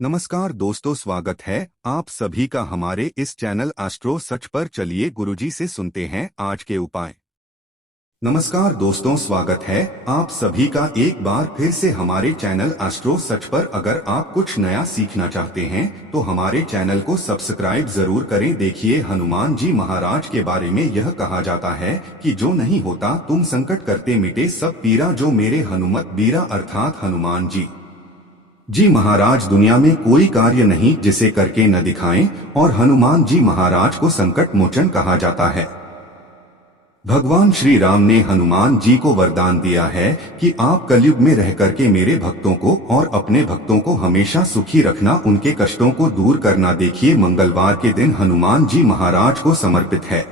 नमस्कार दोस्तों, स्वागत है आप सभी का हमारे इस चैनल एस्ट्रो सच पर। चलिए गुरुजी से सुनते हैं आज के उपाय। नमस्कार दोस्तों, स्वागत है आप सभी का एक बार फिर से हमारे चैनल एस्ट्रो सच पर। अगर आप कुछ नया सीखना चाहते हैं तो हमारे चैनल को सब्सक्राइब जरूर करें। देखिए, हनुमान जी महाराज के बारे में यह कहा जाता है कि जो नहीं होता तुम संकट करते मिटे सब पीरा, जो मेरे हनुमत बीरा अर्थात हनुमान जी महाराज दुनिया में कोई कार्य नहीं जिसे करके न दिखाएं, और हनुमान जी महाराज को संकट मोचन कहा जाता है। भगवान श्री राम ने हनुमान जी को वरदान दिया है कि आप कलयुग में रह करके मेरे भक्तों को और अपने भक्तों को हमेशा सुखी रखना, उनके कष्टों को दूर करना। देखिए, मंगलवार के दिन हनुमान जी महाराज को समर्पित है।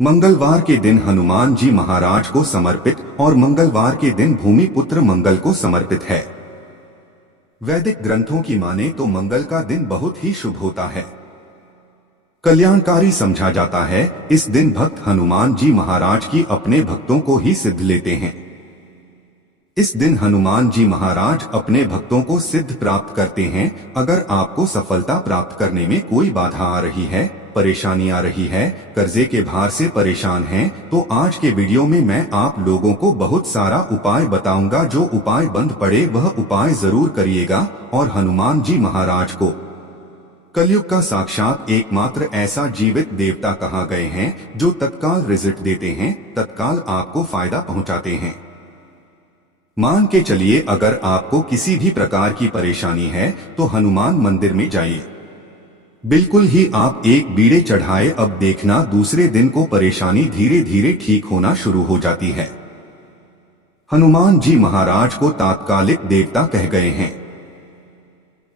मंगलवार के दिन हनुमान जी महाराज को समर्पित और मंगलवार के दिन भूमिपुत्र मंगल को समर्पित है। वैदिक ग्रंथों की माने तो मंगल का दिन बहुत ही शुभ होता है, कल्याणकारी समझा जाता है। इस दिन भक्त हनुमान जी महाराज की अपने भक्तों को ही सिद्ध लेते हैं। इस दिन हनुमान जी महाराज अपने भक्तों को सिद्ध प्राप्त करते हैं। अगर आपको सफलता प्राप्त करने में कोई बाधा आ रही है, परेशानी आ रही है, कर्जे के भार से परेशान हैं, तो आज के वीडियो में मैं आप लोगों को बहुत सारा उपाय बताऊंगा। जो उपाय बंद पड़े वह उपाय जरूर करिएगा। और हनुमान जी महाराज को कलयुग का साक्षात एकमात्र ऐसा जीवित देवता कहा गए हैं जो तत्काल रिजल्ट देते हैं, तत्काल आपको फायदा पहुंचाते हैं। मान के चलिए, अगर आपको किसी भी प्रकार की परेशानी है तो हनुमान मंदिर में जाइए। बिल्कुल ही आप एक बीड़े चढ़ाए, अब देखना दूसरे दिन को परेशानी धीरे धीरे ठीक होना शुरू हो जाती है। हनुमान जी महाराज को तात्कालिक देवता कह गए हैं।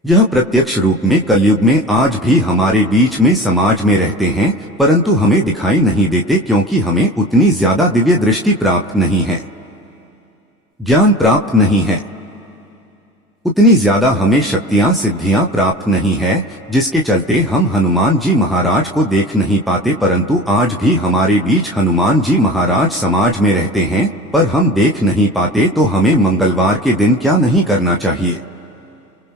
यह प्रत्यक्ष रूप में कलयुग में आज भी हमारे बीच में समाज में रहते हैं, परंतु हमें दिखाई नहीं देते क्योंकि हमें उतनी ज्यादा दिव्य दृष्टि प्राप्त नहीं है, ज्ञान प्राप्त नहीं है, उतनी ज्यादा हमें शक्तियां सिद्धियां प्राप्त नहीं है, जिसके चलते हम हनुमान जी महाराज को देख नहीं पाते। परंतु आज भी हमारे बीच हनुमान जी महाराज समाज में रहते हैं, पर हम देख नहीं पाते। तो हमें मंगलवार के दिन क्या नहीं करना चाहिए?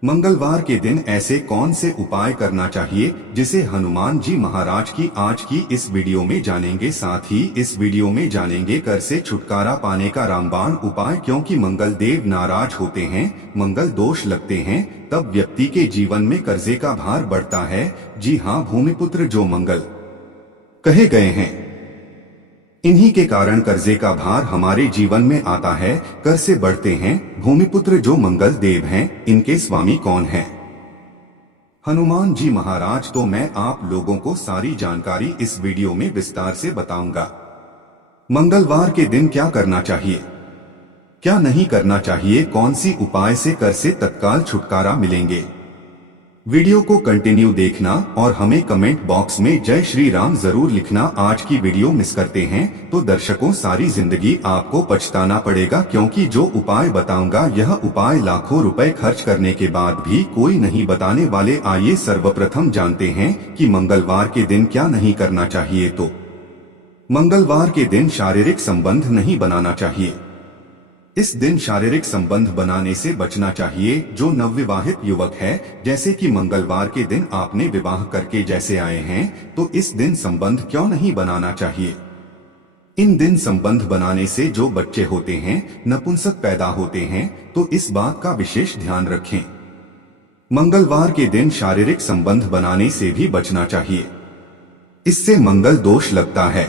मंगलवार के दिन ऐसे कौन से उपाय करना चाहिए जिसे हनुमान जी महाराज की आज की इस वीडियो में जानेंगे। साथ ही इस वीडियो में जानेंगे कर से छुटकारा पाने का रामबाण उपाय, क्योंकि मंगल देव नाराज होते हैं, मंगल दोष लगते हैं, तब व्यक्ति के जीवन में कर्जे का भार बढ़ता है। जी हाँ, भूमिपुत्र जो मंगल कहे गए हैं, इन्हीं के कारण कर्जे का भार हमारे जीवन में आता है, कर से बढ़ते हैं। भूमिपुत्र जो मंगल देव हैं, इनके स्वामी कौन हैं? हनुमान जी महाराज। तो मैं आप लोगों को सारी जानकारी इस वीडियो में विस्तार से बताऊंगा। मंगलवार के दिन क्या करना चाहिए, क्या नहीं करना चाहिए, कौन सी उपाय से कर से तत्काल छुटकारा मिलेंगे। वीडियो को कंटिन्यू देखना और हमें कमेंट बॉक्स में जय श्री राम जरूर लिखना। आज की वीडियो मिस करते हैं तो दर्शकों सारी जिंदगी आपको पछताना पड़ेगा, क्योंकि जो उपाय बताऊंगा यह उपाय लाखों रुपए खर्च करने के बाद भी कोई नहीं बताने वाले। आइए सर्वप्रथम जानते हैं कि मंगलवार के दिन क्या नहीं करना चाहिए। तो मंगलवार के दिन शारीरिक संबंध नहीं बनाना चाहिए। इस दिन शारीरिक संबंध बनाने से बचना चाहिए। जो नवविवाहित युवक है, जैसे कि मंगलवार के दिन आपने विवाह करके जैसे आए हैं, तो इस दिन संबंध क्यों नहीं बनाना चाहिए। इन दिन संबंध बनाने से जो बच्चे होते हैं, नपुंसक पैदा होते हैं, तो इस बात का विशेष ध्यान रखें। मंगलवार के दिन शारीरिक संबंध बनाने से भी बचना चाहिए, इससे मंगल दोष लगता है,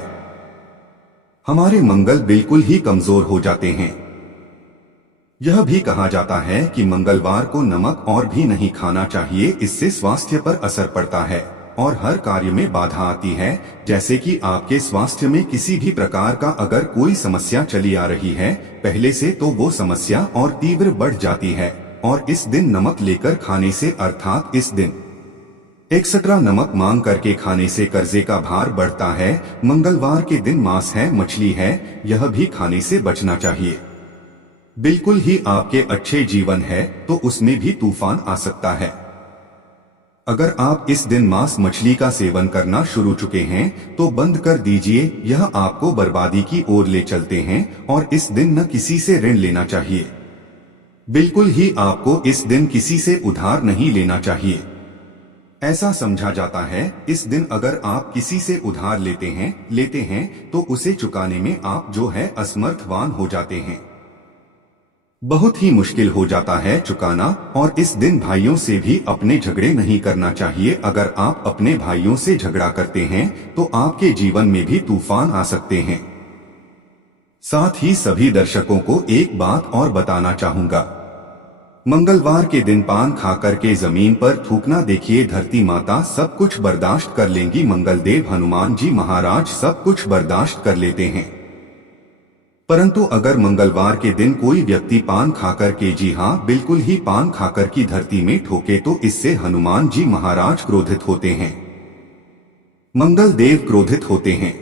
हमारे मंगल बिल्कुल ही कमजोर हो जाते हैं। यह भी कहा जाता है कि मंगलवार को नमक और भी नहीं खाना चाहिए, इससे स्वास्थ्य पर असर पड़ता है और हर कार्य में बाधा आती है। जैसे कि आपके स्वास्थ्य में किसी भी प्रकार का अगर कोई समस्या चली आ रही है पहले से, तो वो समस्या और तीव्र बढ़ जाती है। और इस दिन नमक लेकर खाने से, अर्थात इस दिन एक्स्ट्रा नमक मांग करके खाने से कर्जे का भार बढ़ता है। मंगलवार के दिन मांस है, मछली है, यह भी खाने से बचना चाहिए। बिल्कुल ही आपके अच्छे जीवन है तो उसमें भी तूफान आ सकता है। अगर आप इस दिन मांस मछली का सेवन करना शुरू चुके हैं तो बंद कर दीजिए, यह आपको बर्बादी की ओर ले चलते हैं। और इस दिन न किसी से ऋण लेना चाहिए। बिल्कुल ही आपको इस दिन किसी से उधार नहीं लेना चाहिए। ऐसा समझा जाता है इस दिन अगर आप किसी से उधार लेते हैं तो उसे चुकाने में आप जो है असमर्थवान हो जाते हैं। बहुत ही मुश्किल हो जाता है चुकाना। और इस दिन भाइयों से भी अपने झगड़े नहीं करना चाहिए। अगर आप अपने भाइयों से झगड़ा करते हैं तो आपके जीवन में भी तूफान आ सकते हैं। साथ ही सभी दर्शकों को एक बात और बताना चाहूंगा, मंगलवार के दिन पान खाकर के जमीन पर थूकना, देखिए धरती माता सब कुछ बर्दाश्त कर लेंगी, मंगलदेव हनुमान जी महाराज सब कुछ बर्दाश्त कर लेते हैं। परंतु अगर मंगलवार के दिन कोई व्यक्ति पान खाकर के, जी हाँ बिल्कुल ही पान खाकर की धरती में ठोके तो इससे हनुमान जी महाराज क्रोधित होते हैं, मंगल देव क्रोधित होते हैं।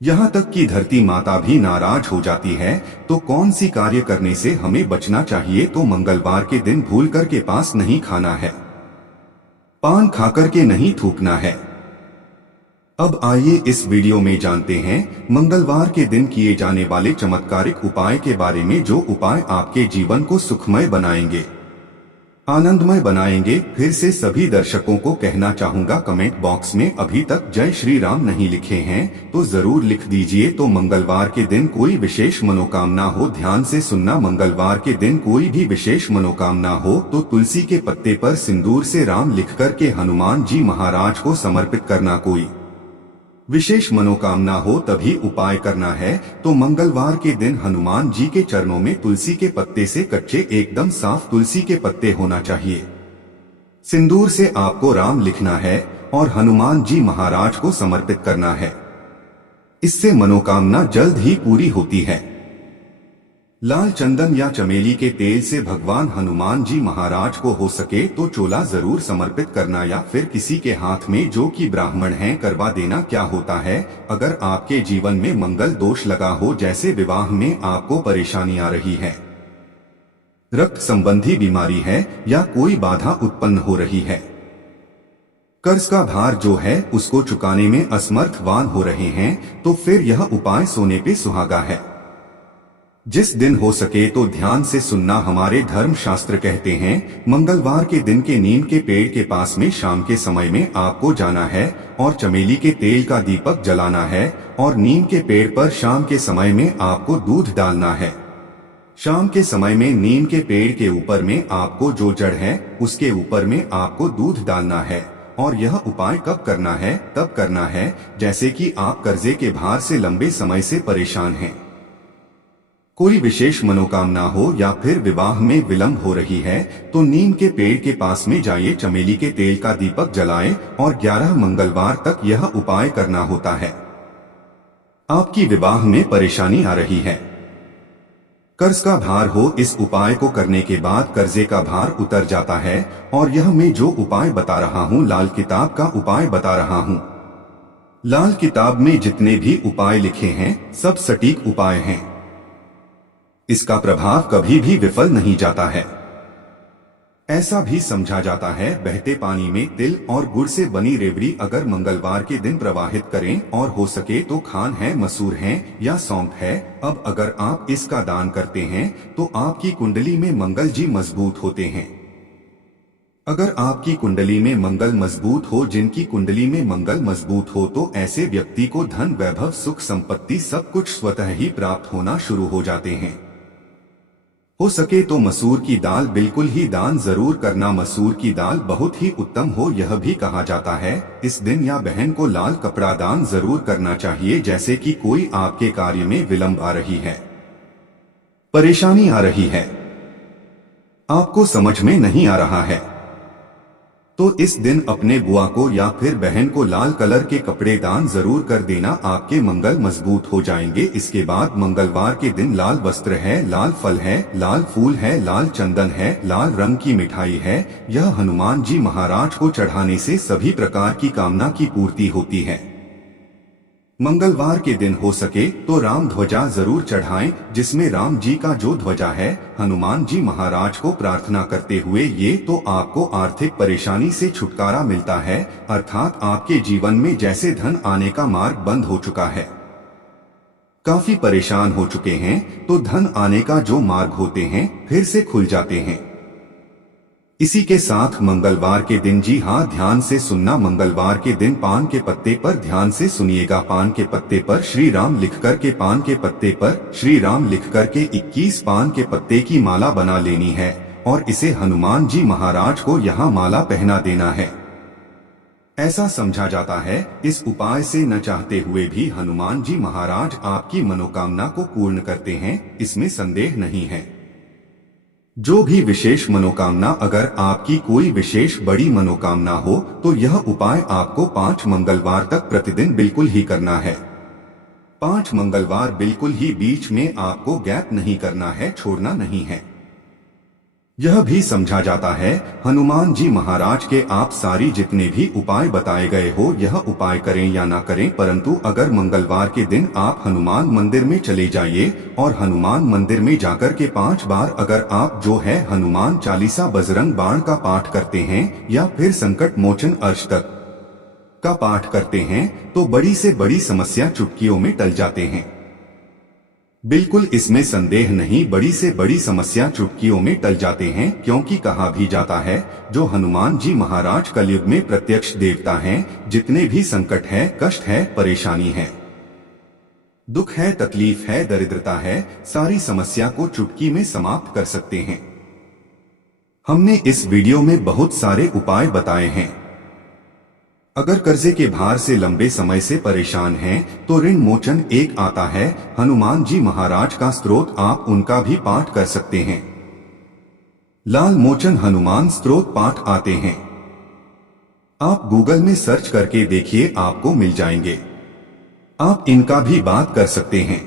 यहाँ तक कि धरती माता भी नाराज हो जाती है। तो कौन सी कार्य करने से हमें बचना चाहिए? तो मंगलवार के दिन भूल कर के पास नहीं खाना है, पान खाकर के नहीं थूकना है। अब आइए इस वीडियो में जानते हैं मंगलवार के दिन किए जाने वाले चमत्कारिक उपाय के बारे में, जो उपाय आपके जीवन को सुखमय बनाएंगे, आनंदमय बनाएंगे। फिर से सभी दर्शकों को कहना चाहूंगा, कमेंट बॉक्स में अभी तक जय श्री राम नहीं लिखे हैं तो जरूर लिख दीजिए। तो मंगलवार के दिन कोई विशेष मनोकामना हो, ध्यान से सुनना, मंगलवार के दिन कोई भी विशेष मनोकामना हो तो तुलसी के पत्ते पर सिंदूर से राम लिख कर के हनुमान जी महाराज को समर्पित करना। कोई विशेष मनोकामना हो तभी उपाय करना है। तो मंगलवार के दिन हनुमान जी के चरणों में तुलसी के पत्ते से, कच्चे एकदम साफ तुलसी के पत्ते होना चाहिए, सिंदूर से आपको राम लिखना है और हनुमान जी महाराज को समर्पित करना है। इससे मनोकामना जल्द ही पूरी होती है। लाल चंदन या चमेली के तेल से भगवान हनुमान जी महाराज को हो सके तो चोला जरूर समर्पित करना, या फिर किसी के हाथ में जो कि ब्राह्मण हैं करवा देना। क्या होता है, अगर आपके जीवन में मंगल दोष लगा हो, जैसे विवाह में आपको परेशानी आ रही है, रक्त संबंधी बीमारी है, या कोई बाधा उत्पन्न हो रही है, कर्ज का भार जो है उसको चुकाने में असमर्थवान हो रहे हैं, तो फिर यह उपाय सोने पे सुहागा है। जिस दिन हो सके तो ध्यान से सुनना, हमारे धर्म शास्त्र कहते हैं मंगलवार के दिन के नीम के पेड़ के पास में शाम के समय में आपको जाना है और चमेली के तेल का दीपक जलाना है, और नीम के पेड़ पर शाम के समय में आपको दूध डालना है। शाम के समय में नीम के पेड़ के ऊपर में आपको जो जड़ है उसके ऊपर में आपको दूध डालना है। और यह उपाय कब करना है? तब करना है जैसे कि आप कर्जे के भार से लंबे समय से परेशान हैं, कोई विशेष मनोकामना हो, या फिर विवाह में विलंब हो रही है, तो नीम के पेड़ के पास में जाइए, चमेली के तेल का दीपक जलाएं और 11 मंगलवार तक यह उपाय करना होता है। आपकी विवाह में परेशानी आ रही है, कर्ज का भार हो, इस उपाय को करने के बाद कर्जे का भार उतर जाता है। और यह मैं जो उपाय बता रहा हूँ लाल किताब का उपाय बता रहा हूँ। लाल किताब में जितने भी उपाय लिखे हैं सब सटीक उपाय हैं, इसका प्रभाव कभी भी विफल नहीं जाता है। ऐसा भी समझा जाता है बहते पानी में तिल और गुड़ से बनी रेवड़ी अगर मंगलवार के दिन प्रवाहित करें, और हो सके तो खान है, मसूर है या सौंफ है। अब अगर आप इसका दान करते हैं तो आपकी कुंडली में मंगल जी मजबूत होते हैं। अगर आपकी कुंडली में मंगल मजबूत हो, जिनकी कुंडली में मंगल मजबूत हो, तो ऐसे व्यक्ति को धन, वैभव, सुख, संपत्ति सब कुछ स्वतः ही प्राप्त होना शुरू हो जाते हैं। हो सके तो मसूर की दाल बिल्कुल ही दान जरूर करना, मसूर की दाल बहुत ही उत्तम हो। यह भी कहा जाता है इस दिन या बहन को लाल कपड़ा दान जरूर करना चाहिए, जैसे कि कोई आपके कार्य में विलंब आ रही है, परेशानी आ रही है, आपको समझ में नहीं आ रहा है, तो इस दिन अपने बुआ को या फिर बहन को लाल कलर के कपड़े दान जरूर कर देना, आपके मंगल मजबूत हो जाएंगे। इसके बाद मंगलवार के दिन लाल वस्त्र है, लाल फल है, लाल फूल है, लाल चंदन है, लाल रंग की मिठाई है, यह हनुमान जी महाराज को चढ़ाने से सभी प्रकार की कामना की पूर्ति होती है। मंगलवार के दिन हो सके तो राम ध्वजा जरूर चढ़ाएं, जिसमें राम जी का जो ध्वजा है हनुमान जी महाराज को प्रार्थना करते हुए, ये तो आपको आर्थिक परेशानी से छुटकारा मिलता है, अर्थात आपके जीवन में जैसे धन आने का मार्ग बंद हो चुका है, काफी परेशान हो चुके हैं तो धन आने का जो मार्ग होते हैं फिर से खुल जाते हैं। इसी के साथ मंगलवार के दिन, जी हाँ ध्यान से सुनना, मंगलवार के दिन पान के पत्ते पर ध्यान से सुनिएगा, पान के पत्ते पर श्री राम लिखकर के, पान के पत्ते पर श्री राम लिखकर के 21 पान के पत्ते की माला बना लेनी है और इसे हनुमान जी महाराज को यहाँ माला पहना देना है। ऐसा समझा जाता है इस उपाय से न चाहते हुए भी हनुमान जी महाराज आपकी मनोकामना को पूर्ण करते हैं, इसमें संदेह नहीं है। जो भी विशेष मनोकामना, अगर आपकी कोई विशेष बड़ी मनोकामना हो तो यह उपाय आपको 5 मंगलवार तक प्रतिदिन बिल्कुल ही करना है। 5 मंगलवार बिल्कुल ही, बीच में आपको गैप नहीं करना है, छोड़ना नहीं है। यह भी समझा जाता है हनुमान जी महाराज के आप सारी जितने भी उपाय बताए गए हो यह उपाय करें या ना करें, परंतु अगर मंगलवार के दिन आप हनुमान मंदिर में चले जाइए और हनुमान मंदिर में जाकर के 5 बार अगर आप जो है हनुमान चालीसा, बजरंग बाण का पाठ करते हैं या फिर संकट मोचन अष्टक का पाठ करते हैं तो बड़ी से बड़ी समस्या चुटकियों में टल जाते हैं। बिल्कुल इसमें संदेह नहीं, बड़ी से बड़ी समस्या चुटकियों में टल जाते हैं, क्योंकि कहा भी जाता है जो हनुमान जी महाराज कलयुग में प्रत्यक्ष देवता हैं, जितने भी संकट है, कष्ट है, परेशानी है, दुख है, तकलीफ है, दरिद्रता है, सारी समस्या को चुटकी में समाप्त कर सकते हैं। हमने इस वीडियो में बहुत सारे उपाय बताए हैं। अगर कर्जे के भार से लंबे समय से परेशान हैं तो ऋण मोचन एक आता है, हनुमान जी महाराज का स्तोत्र, आप उनका भी पाठ कर सकते हैं। लाल मोचन हनुमान स्तोत्र पाठ आते हैं, आप गूगल में सर्च करके देखिए, आपको मिल जाएंगे, आप इनका भी बात कर सकते हैं।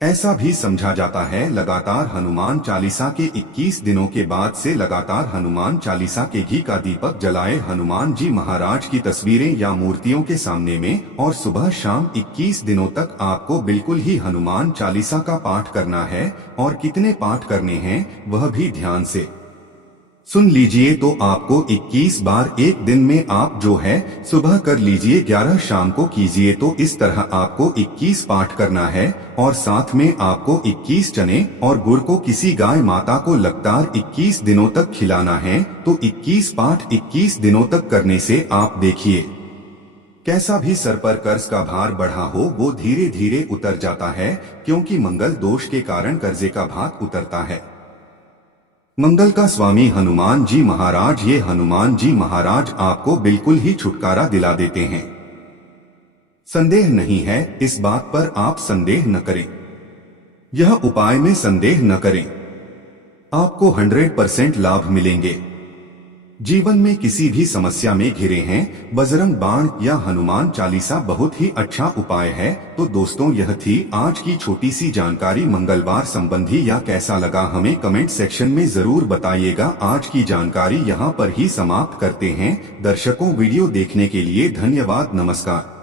ऐसा भी समझा जाता है लगातार हनुमान चालीसा के 21 दिनों के बाद से लगातार हनुमान चालीसा के घी का दीपक जलाए हनुमान जी महाराज की तस्वीरें या मूर्तियों के सामने में, और सुबह शाम 21 दिनों तक आपको बिल्कुल ही हनुमान चालीसा का पाठ करना है। और कितने पाठ करने हैं वह भी ध्यान से सुन लीजिए। तो आपको 21 बार एक दिन में आप जो है सुबह कर लीजिए, 11 शाम को कीजिए। तो इस तरह आपको 21 पाठ करना है और साथ में आपको 21 चने और गुड़ को किसी गाय माता को लगातार 21 दिनों तक खिलाना है। तो 21 पाठ 21 दिनों तक करने से आप देखिए कैसा भी सर पर कर्ज का भार बढ़ा हो वो धीरे धीरे उतर जाता है, क्योंकि मंगल दोष के कारण कर्जे का भार उतरता है। मंगल का स्वामी हनुमान जी महाराज, ये हनुमान जी महाराज आपको बिल्कुल ही छुटकारा दिला देते हैं। संदेह नहीं है इस बात पर, आप संदेह न करें, यह उपाय में संदेह न करें, आपको 100% लाभ मिलेंगे। जीवन में किसी भी समस्या में घिरे हैं, बजरंग बाण या हनुमान चालीसा बहुत ही अच्छा उपाय है। तो दोस्तों यह थी आज की छोटी सी जानकारी मंगलवार संबंधी, या कैसा लगा हमें कमेंट सेक्शन में जरूर बताइएगा। आज की जानकारी यहाँ पर ही समाप्त करते हैं। दर्शकों वीडियो देखने के लिए धन्यवाद, नमस्कार।